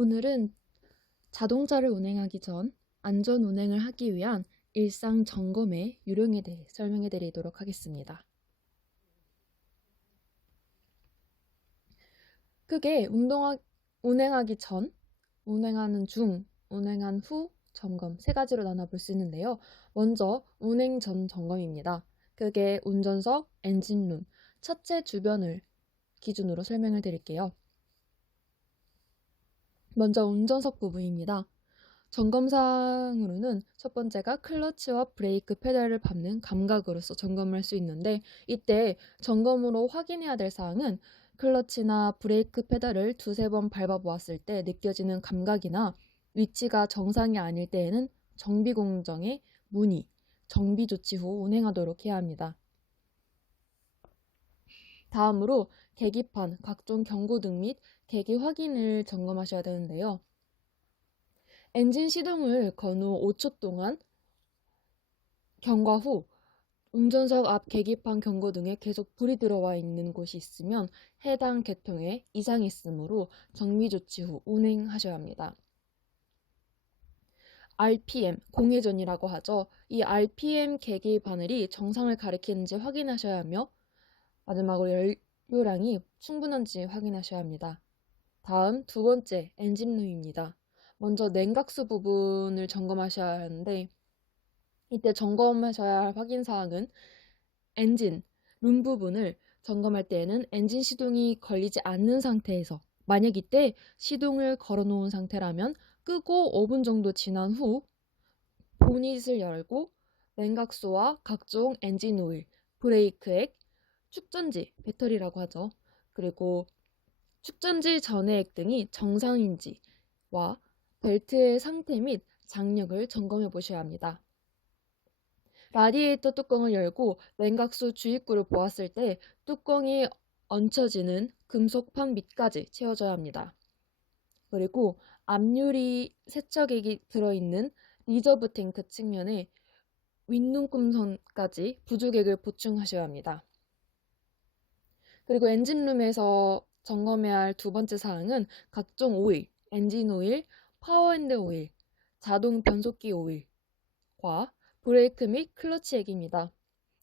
오늘은 자동차를 운행하기 전 안전 운행을 하기 위한 일상 점검의 요령에 대해 설명해 드리도록 하겠습니다. 크게 운행하기 전, 운행하는 중, 운행한 후 점검 세 가지로 나눠볼 수 있는데요. 먼저 운행 전 점검입니다. 크게 운전석, 엔진룸, 차체 주변을 기준으로 설명을 드릴게요. 먼저 운전석 부분입니다. 점검사항으로는 첫 번째가 클러치와 브레이크 페달을 밟는 감각으로서 점검을 할 수 있는데, 이때 점검으로 확인해야 될 사항은 클러치나 브레이크 페달을 두세 번 밟아보았을 때 느껴지는 감각이나 위치가 정상이 아닐 때에는 정비공정에 문의, 정비 조치 후 운행하도록 해야 합니다. 다음으로 계기판, 각종 경고등 및 계기 확인을 점검하셔야 되는데요. 엔진 시동을 건 후 5초 동안 경과 후 운전석 앞 계기판 경고등에 계속 불이 들어와 있는 곳이 있으면 해당 계통에 이상이 있으므로 정비 조치 후 운행하셔야 합니다. RPM, 공회전이라고 하죠. 이 RPM 계기 바늘이 정상을 가리키는지 확인하셔야 하며 마지막으로 연료량이 충분한지 확인하셔야 합니다. 다음 두 번째, 엔진룸입니다. 먼저 냉각수 부분을 점검하셔야 하는데, 이때 점검하셔야 할 확인사항은 엔진, 룸 부분을 점검할 때에는 엔진 시동이 걸리지 않는 상태에서, 만약 이때 시동을 걸어 놓은 상태라면 끄고 5분 정도 지난 후 보닛을 열고 냉각수와 각종 엔진 오일, 브레이크액, 축전지, 배터리라고 하죠. 그리고 축전지 전해액 등이 정상인지와 벨트의 상태 및 장력을 점검해 보셔야 합니다. 라디에이터 뚜껑을 열고 냉각수 주입구를 보았을 때 뚜껑이 얹혀지는 금속판 밑까지 채워져야 합니다. 그리고 앞유리 세척액이 들어있는 리저브 탱크 측면에 윗눈금선까지 부족액을 보충하셔야 합니다. 그리고 엔진룸에서 점검해야 할 두 번째 사항은 각종 오일, 엔진 오일, 파워핸드 오일, 자동 변속기 오일과 브레이크 및 클러치 액입니다.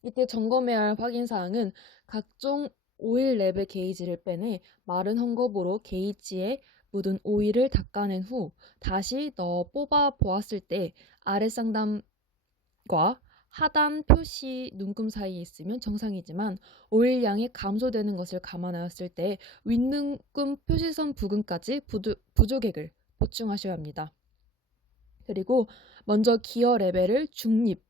이때 점검해야 할 확인사항은 각종 오일 레벨 게이지를 빼내 마른 헝겊으로 게이지에 묻은 오일을 닦아낸 후 다시 넣어 뽑아 보았을 때 아래 쌍담과 하단 표시 눈금 사이에 있으면 정상이지만 오일량이 감소되는 것을 감안하였을 때 윗눈금 표시선 부근까지 부족액을 보충하셔야 합니다. 그리고 먼저 기어 레벨을 중립,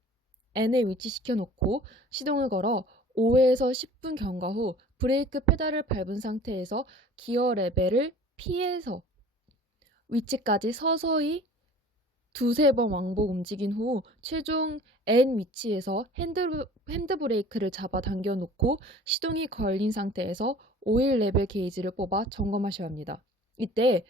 N에 위치시켜 놓고 시동을 걸어 5에서 10분 경과 후 브레이크 페달을 밟은 상태에서 기어 레벨을 P에서 위치까지 서서히 두세 번 왕복 움직인 후 최종 N 위치에서 핸드 브레이크를 잡아 당겨 놓고 시동이 걸린 상태에서 오일 레벨 게이지를 뽑아 점검하셔야 합니다. 이때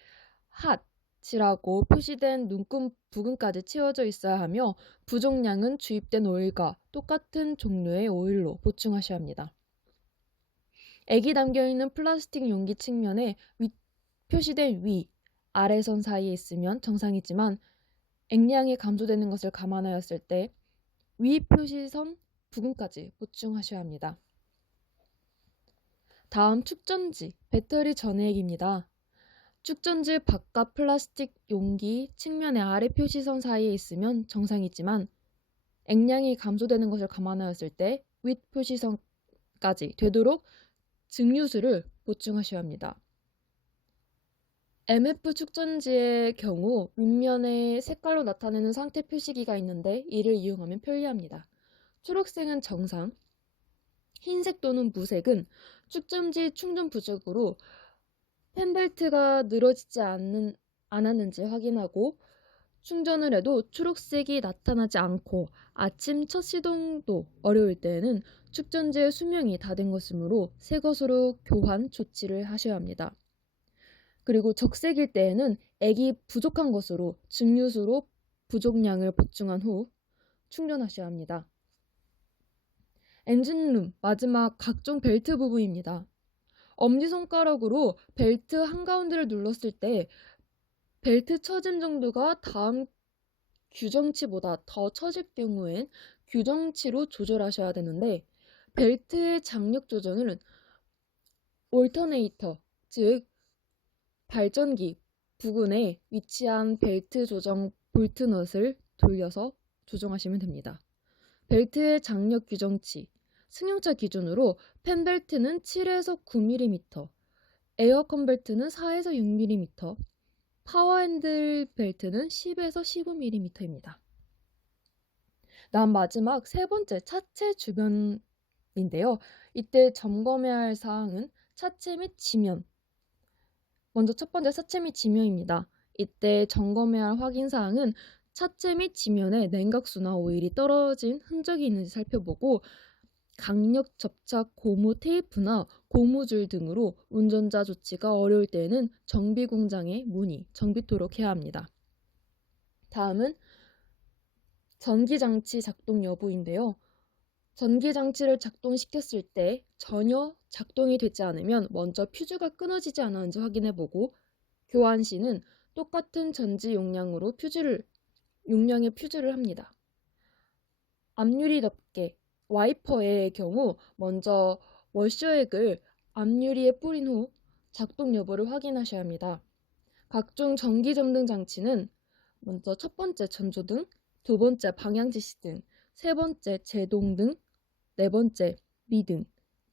핫이라고 표시된 눈금 부근까지 채워져 있어야 하며 부족량은 주입된 오일과 똑같은 종류의 오일로 보충하셔야 합니다. 액이 담겨있는 플라스틱 용기 측면에 표시된 위, 아래선 사이에 있으면 정상이지만 액량이 감소되는 것을 감안하였을 때 위 표시선 부근까지 보충하셔야 합니다. 다음 축전지, 배터리 전해액입니다. 축전지 바깥 플라스틱 용기 측면의 아래 표시선 사이에 있으면 정상이지만 액량이 감소되는 것을 감안하였을 때 윗 표시선까지 되도록 증류수를 보충하셔야 합니다. MF 축전지의 경우 윗면에 색깔로 나타내는 상태 표시기가 있는데 이를 이용하면 편리합니다. 초록색은 정상, 흰색 또는 무색은 축전지 충전 부족으로 펜벨트가 늘어지지 않았는지 확인하고 충전을 해도 초록색이 나타나지 않고 아침 첫 시동도 어려울 때에는 축전지의 수명이 다 된 것이므로 새 것으로 교환 조치를 하셔야 합니다. 그리고 적색일 때에는 액이 부족한 것으로 증류수로 부족량을 보충한 후 충전하셔야 합니다. 엔진룸, 마지막 각종 벨트 부분입니다. 엄지손가락으로 벨트 한가운데를 눌렀을 때 벨트 처짐 정도가 다음 규정치보다 더 처질 경우엔 규정치로 조절하셔야 되는데, 벨트의 장력 조정은 올터네이터, 즉 발전기 부근에 위치한 벨트 조정 볼트넛을 돌려서 조정하시면 됩니다. 벨트의 장력 규정치, 승용차 기준으로 펜벨트는 7에서 9mm, 에어컨 벨트는 4에서 6mm, 파워핸들 벨트는 10에서 15mm입니다. 다음 마지막 세 번째, 차체 주변인데요. 이때 점검해야 할 사항은 차체 및 지면. 먼저 첫 번째, 차체 및 지면입니다. 이때 점검해야 할 확인 사항은 차체 및 지면에 냉각수나 오일이 떨어진 흔적이 있는지 살펴보고, 강력 접착 고무 테이프나 고무줄 등으로 운전자 조치가 어려울 때에는 정비 공장에 문의, 정비토록 해야 합니다. 다음은 전기장치 작동 여부인데요. 전기장치를 작동시켰을 때 전혀 작동이 되지 않으면 먼저 퓨즈가 끊어지지 않았는지 확인해보고, 교환 시는 똑같은 전지 용량의 퓨즈를 합니다. 앞유리 덮개, 와이퍼의 경우 먼저 워셔액을 앞유리에 뿌린 후 작동 여부를 확인하셔야 합니다. 각종 전기 점등 장치는 먼저 첫 번째 전조등, 두 번째 방향 지시등, 세 번째 제동등, 네 번째 미등,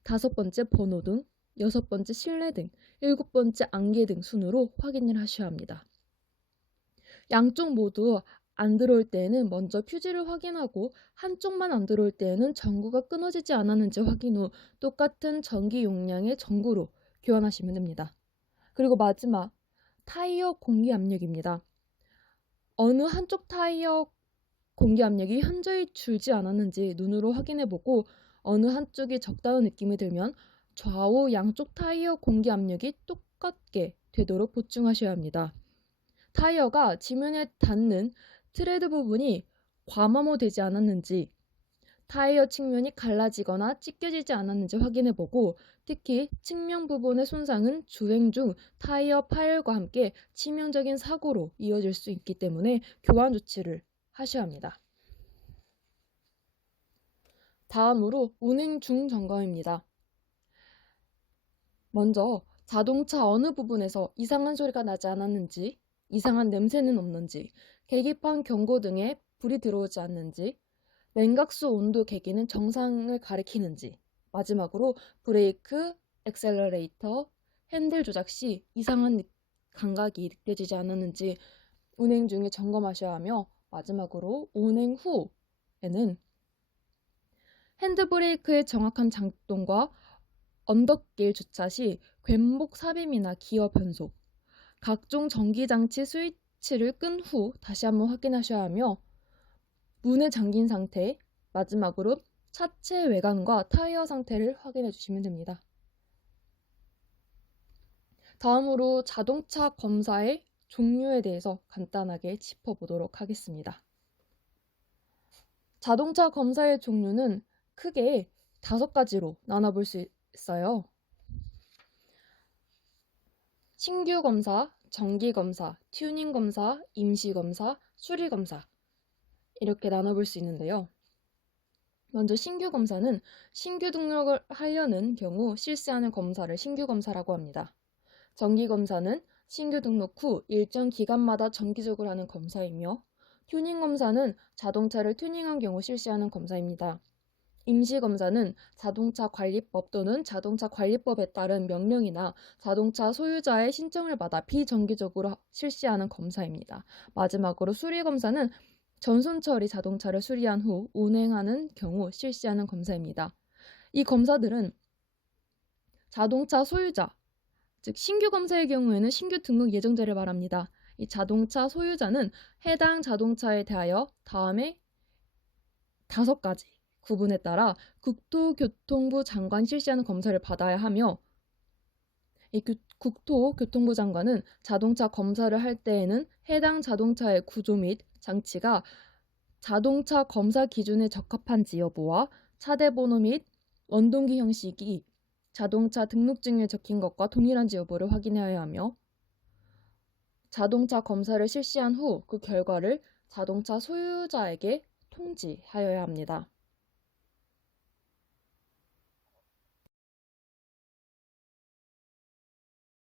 다섯 번째 번호등, 여섯 번째 실내등, 일곱 번째 안개등 순으로 확인을 하셔야 합니다. 양쪽 모두 안 들어올 때에는 먼저 퓨즈를 확인하고, 한쪽만 안 들어올 때에는 전구가 끊어지지 않았는지 확인 후 똑같은 전기 용량의 전구로 교환하시면 됩니다. 그리고 마지막, 타이어 공기 압력입니다. 어느 한쪽 타이어 공기 압력이 현저히 줄지 않았는지 눈으로 확인해보고, 어느 한쪽이 적다는 느낌이 들면 좌우 양쪽 타이어 공기 압력이 똑같게 되도록 보충하셔야 합니다. 타이어가 지면에 닿는 트레드 부분이 과마모되지 않았는지, 타이어 측면이 갈라지거나 찢겨지지 않았는지 확인해보고, 특히 측면 부분의 손상은 주행 중 타이어 파열과 함께 치명적인 사고로 이어질 수 있기 때문에 교환 조치를 하셔야 합니다. 다음으로 운행 중 점검입니다. 먼저 자동차 어느 부분에서 이상한 소리가 나지 않았는지, 이상한 냄새는 없는지, 계기판 경고 등에 불이 들어오지 않는지, 냉각수 온도 계기는 정상을 가리키는지, 마지막으로 브레이크, 액셀러레이터, 핸들 조작 시 이상한 감각이 느껴지지 않았는지 운행 중에 점검하셔야 하며, 마지막으로 운행 후에는 핸드브레이크의 정확한 작동과 언덕길 주차 시 괸목 삽입이나 기어 변속, 각종 전기장치 스위치를 끈 후 다시 한번 확인하셔야 하며, 문에 잠긴 상태, 마지막으로 차체 외관과 타이어 상태를 확인해 주시면 됩니다. 다음으로 자동차 검사의 종류에 대해서 간단하게 짚어보도록 하겠습니다. 자동차 검사의 종류는 크게 5가지로 나눠볼 수 있어요. 신규 검사, 정기 검사, 튜닝 검사, 임시 검사, 수리 검사, 이렇게 나눠볼 수 있는데요. 먼저 신규 검사는 신규 등록을 하려는 경우 실시하는 검사를 신규 검사라고 합니다. 정기 검사는 신규 등록 후 일정 기간마다 정기적으로 하는 검사이며, 튜닝 검사는 자동차를 튜닝한 경우 실시하는 검사입니다. 임시 검사는 자동차 관리법 또는 자동차 관리법에 따른 명령이나 자동차 소유자의 신청을 받아 비정기적으로 실시하는 검사입니다. 마지막으로 수리 검사는 전손 처리 자동차를 수리한 후 운행하는 경우 실시하는 검사입니다. 이 검사들은 자동차 소유자, 즉 신규 검사의 경우에는 신규 등록 예정자를 말합니다. 이 자동차 소유자는 해당 자동차에 대하여 다음에 5가지 구분에 따라 국토교통부 장관 실시하는 검사를 받아야 하며, 이 국토교통부 장관은 자동차 검사를 할 때에는 해당 자동차의 구조 및 장치가 자동차 검사 기준에 적합한지 여부와 차대 번호 및 원동기 형식이 자동차 등록증에 적힌 것과 동일한지 여부를 확인해야 하며, 자동차 검사를 실시한 후 그 결과를 자동차 소유자에게 통지하여야 합니다.